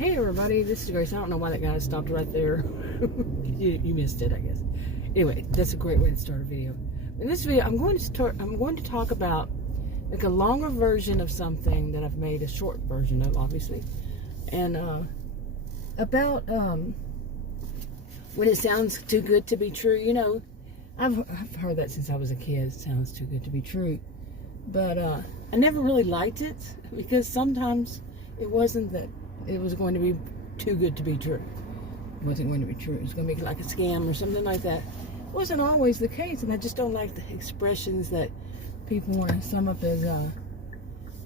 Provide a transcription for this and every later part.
Hey everybody, this is Grace. I don't know why that guy stopped right there. you missed it, I guess. Anyway, that's a great way to start a video. In this video, I'm going to talk about like a longer version of something that I've made a short version of, obviously, and about when it sounds too good to be true. You know, I've heard that since I was a kid. It sounds too good to be true, but I never really liked it because sometimes it wasn't that. It was going to be too good to be true. It wasn't going to be true. It was going to be like a scam or something like that. It wasn't always the case, and I just don't like the expressions that people want to sum up as, you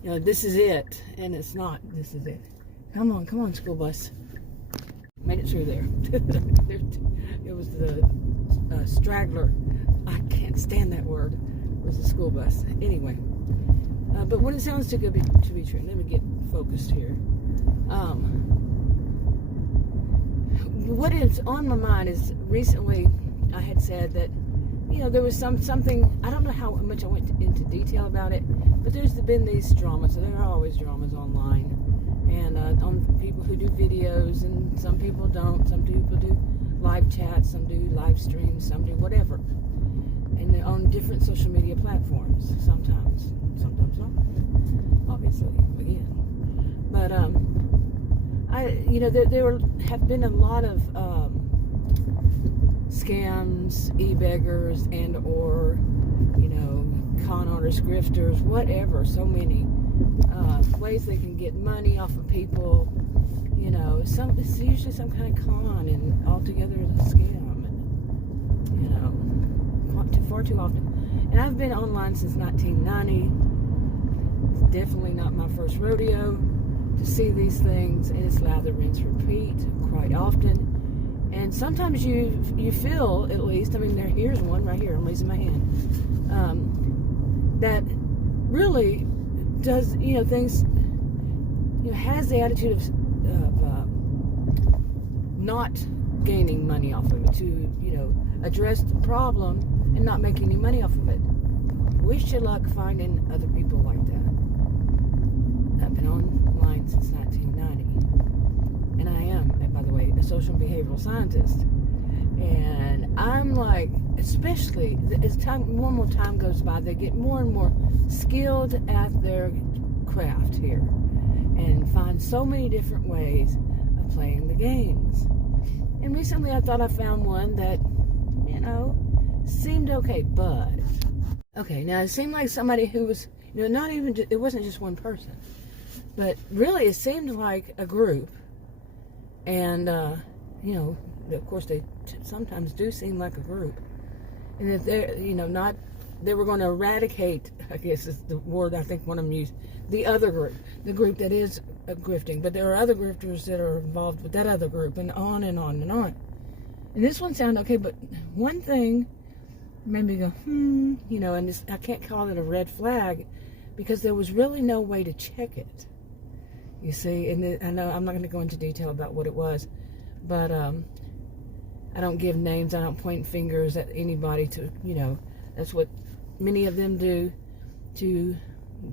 know, this is it, and it's not. This is it. Come on, school bus. Made it through there. It was the straggler. I can't stand that word. It was the school bus. Anyway, but when it sounds too good to be true, let me get focused here. What is on my mind is recently I had said that, you know, there was something, I don't know how much I went into detail about it, but there's been these dramas. So there are always dramas online, and on people who do videos, and some people don't. Some people do live chats, some do live streams, some do whatever, and they're on different social media platforms. Sometimes not, obviously, again. But you know, there have been a lot of scams, e-beggars, and or, you know, con artists, grifters, whatever. So many ways they can get money off of people. You know, it's usually some kind of con, and altogether it's a scam. And, you know, far too often. And I've been online since 1990. It's definitely not my first rodeo to see these things, and it's lather, rinse, repeat quite often. And sometimes you feel, at least, I mean, here's one right here, I'm raising my hand, that really does, you know, things, you know, has the attitude of not gaining money off of it, to, you know, address the problem and not make any money off of it. Wish you luck finding other people like that. I've been online since 1990, and I am, by the way, a social and behavioral scientist. And I'm like, especially as more and more time goes by, they get more and more skilled at their craft here, and find so many different ways of playing the games. And recently, I thought I found one that, you know, seemed okay, but okay. Now it seemed like somebody who was, you know, not even, it wasn't just one person. But really, it seemed like a group, and, you know, of course, they sometimes do seem like a group, and if they're, you know, they were going to eradicate, I guess is the word I think one of them used, the other group, the group that is grifting, but there are other grifters that are involved with that other group, and on and on and on. And this one sounded okay, but one thing made me go, you know, and I can't call it a red flag, because there was really no way to check it. You see, and I know I'm not going to go into detail about what it was, but I don't give names. I don't point fingers at anybody to, you know, that's what many of them do to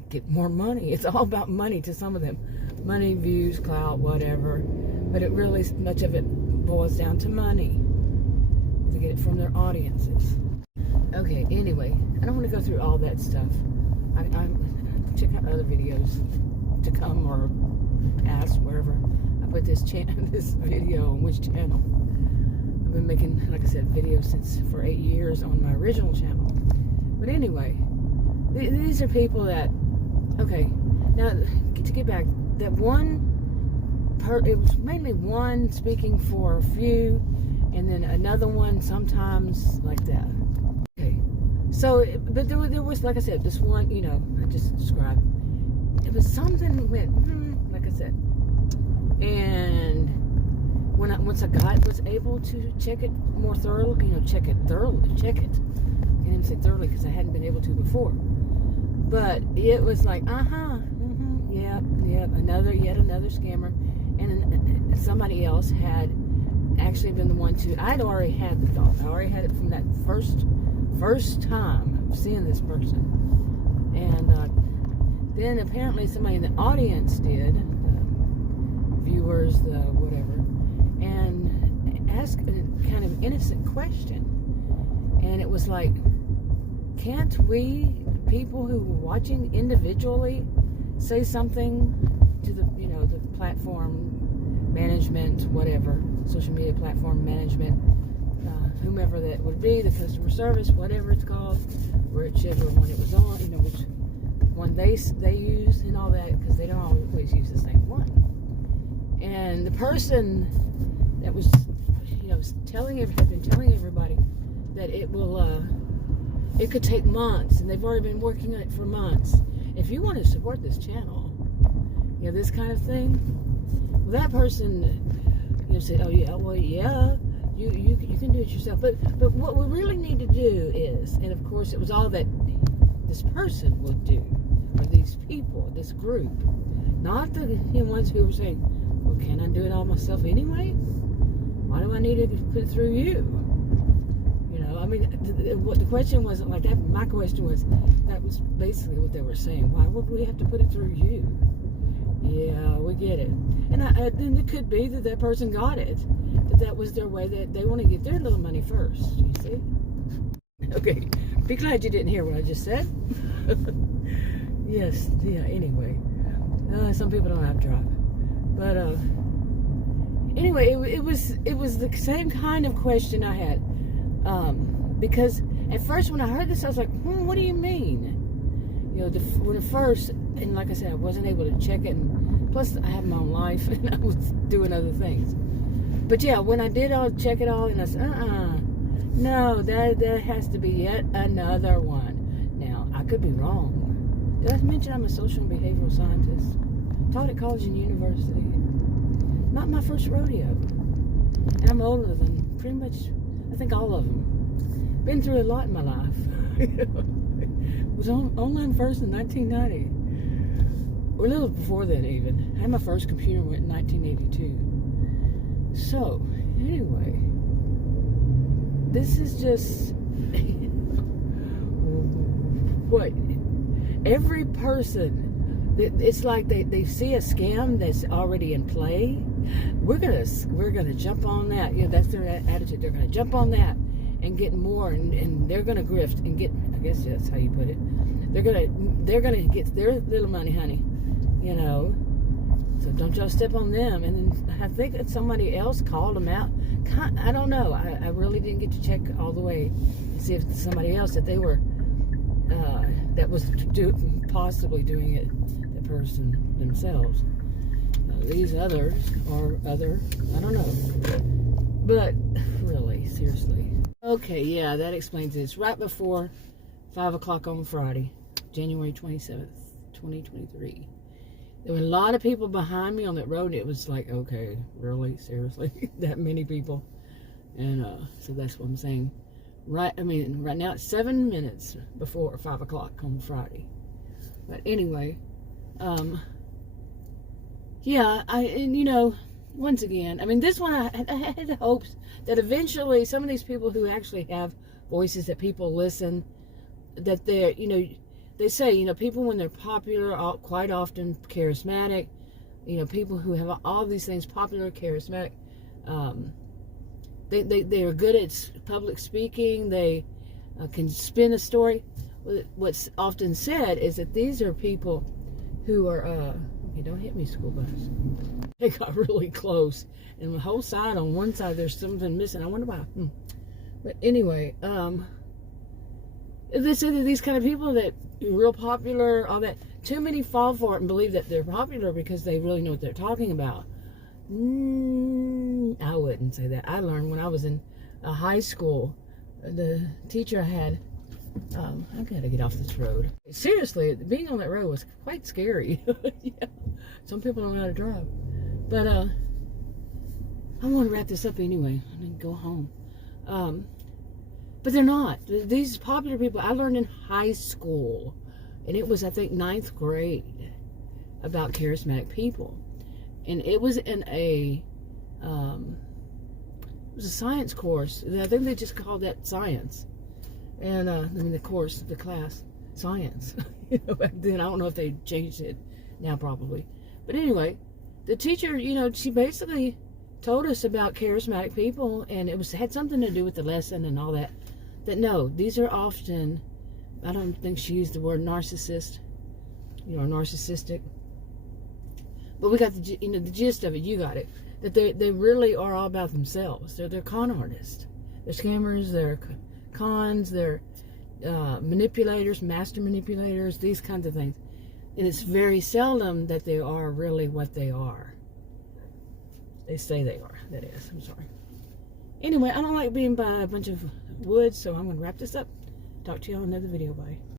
get more money. It's all about money to some of them. Money, views, clout, whatever. But it really, much of it boils down to money, to get it from their audiences. Okay, anyway, I don't want to go through all that stuff. I'm check out other videos to come, or past, wherever I put this video on which channel. I've been making, like I said, videos for 8 years on my original channel. But anyway, these are people that, okay, now to get back, that it was mainly one speaking for a few, and then another one sometimes like that. Okay, so, but there was, like I said, this one, you know, I just described. It was something that went, like I said. And once a guy was able to check it more thoroughly, you know, check it. I can't even say thoroughly because I hadn't been able to before. But it was like, yep, yet another scammer. And somebody else had actually been the one to, I'd already had the thought. I already had it from that first time of seeing this person. And then apparently somebody in the audience did, viewers, the whatever, and ask a kind of innocent question. And it was like, can't we, people who were watching individually, say something to the, the platform management, whatever, social media platform management, whomever that would be, the customer service, whatever it's called, whichever one it was on, which one they use and all that, because they don't always use the same one. And the person that was, had been telling everybody that it will, it could take months, and they've already been working on it for months. If you want to support this channel, this kind of thing, well, that person, said, oh yeah, well yeah, you can do it yourself. But what we really need to do is, and of course it was all that this person would do, or these people, this group, not the ones who were saying, well, can I do it all myself anyway? Why do I need to put it through you? What the question wasn't like that. My question was, that was basically what they were saying. Why would we have to put it through you? Yeah, we get it. And then it could be that person got it. That was their way, that they want to get their little money first, you see? Okay, be glad you didn't hear what I just said. Yes, yeah, anyway. Some people don't have drive. But, anyway, it was the same kind of question I had. Because at first when I heard this, I was like, what do you mean? When at first, and like I said, I wasn't able to check it, and plus I have my own life, and I was doing other things. But yeah, when I did check it all, and I said, no, there has to be yet another one. Now, I could be wrong. Did I mention I'm a social and behavioral scientist? Taught at college and university. Not my first rodeo. And I'm older than pretty much, I think, all of them. Been through a lot in my life. Was online first in 1990. Or a little before that even. I had my first computer in 1982. So, anyway, this is just what every person, it's like they see a scam that's already in play. We're gonna jump on that. That's their attitude. They're gonna jump on that and get more, and they're gonna grift and get, I guess that's how you put it. They're gonna get their little money, honey. So don't y'all step on them. And then I think that somebody else called them out. I don't know. I really didn't get to check all the way and see if somebody else that they were that was possibly doing it, the person themselves. These others or other, I don't know. But really, seriously. Okay, yeah, that explains it. It's right before 5 o'clock on Friday, January 27th, 2023. There were a lot of people behind me on that road. It was like, okay, really, seriously, that many people. And so that's what I'm saying. Right now it's 7 minutes before 5 o'clock on Friday. But anyway, yeah, once again, this one I had hopes that eventually some of these people who actually have voices that people listen, that they're, they say, people when they're popular are quite often charismatic. People who have all these things, popular, charismatic, they are good at public speaking. They can spin a story. What's often said is that these are people who are, okay, don't hit me, school bus. They got really close. And the whole side, on one side, there's something missing. I wonder why. But anyway, they say that these kind of people that are real popular, all that, too many fall for it and believe that they're popular because they really know what they're talking about. I wouldn't say that. I learned when I was in high school, the teacher I had, I gotta get off this road. Seriously, being on that road was quite scary. Yeah. Some people don't know how to drive. But I want to wrap this up anyway. I need to go home. But they're not. These popular people, I learned in high school, and it was, I think, 9th grade, about charismatic people. And it was in a, it was a science course. I think they just called that science. And, the course, the class, science. Back then, I don't know if they changed it now, probably. But anyway, the teacher, you know, she basically told us about charismatic people, and it had something to do with the lesson and all that. That no, these are often, I don't think she used the word narcissist, you know, narcissistic. But we got the, you know, the gist of it. You got it. That they really are all about themselves. They're con artists. They're scammers. They're cons. They're manipulators, master manipulators. These kinds of things. And it's very seldom that they are really what they are. They say they are. That is. I'm sorry. Anyway, I don't like being by a bunch of woods, so I'm going to wrap this up. Talk to you on another video. Bye.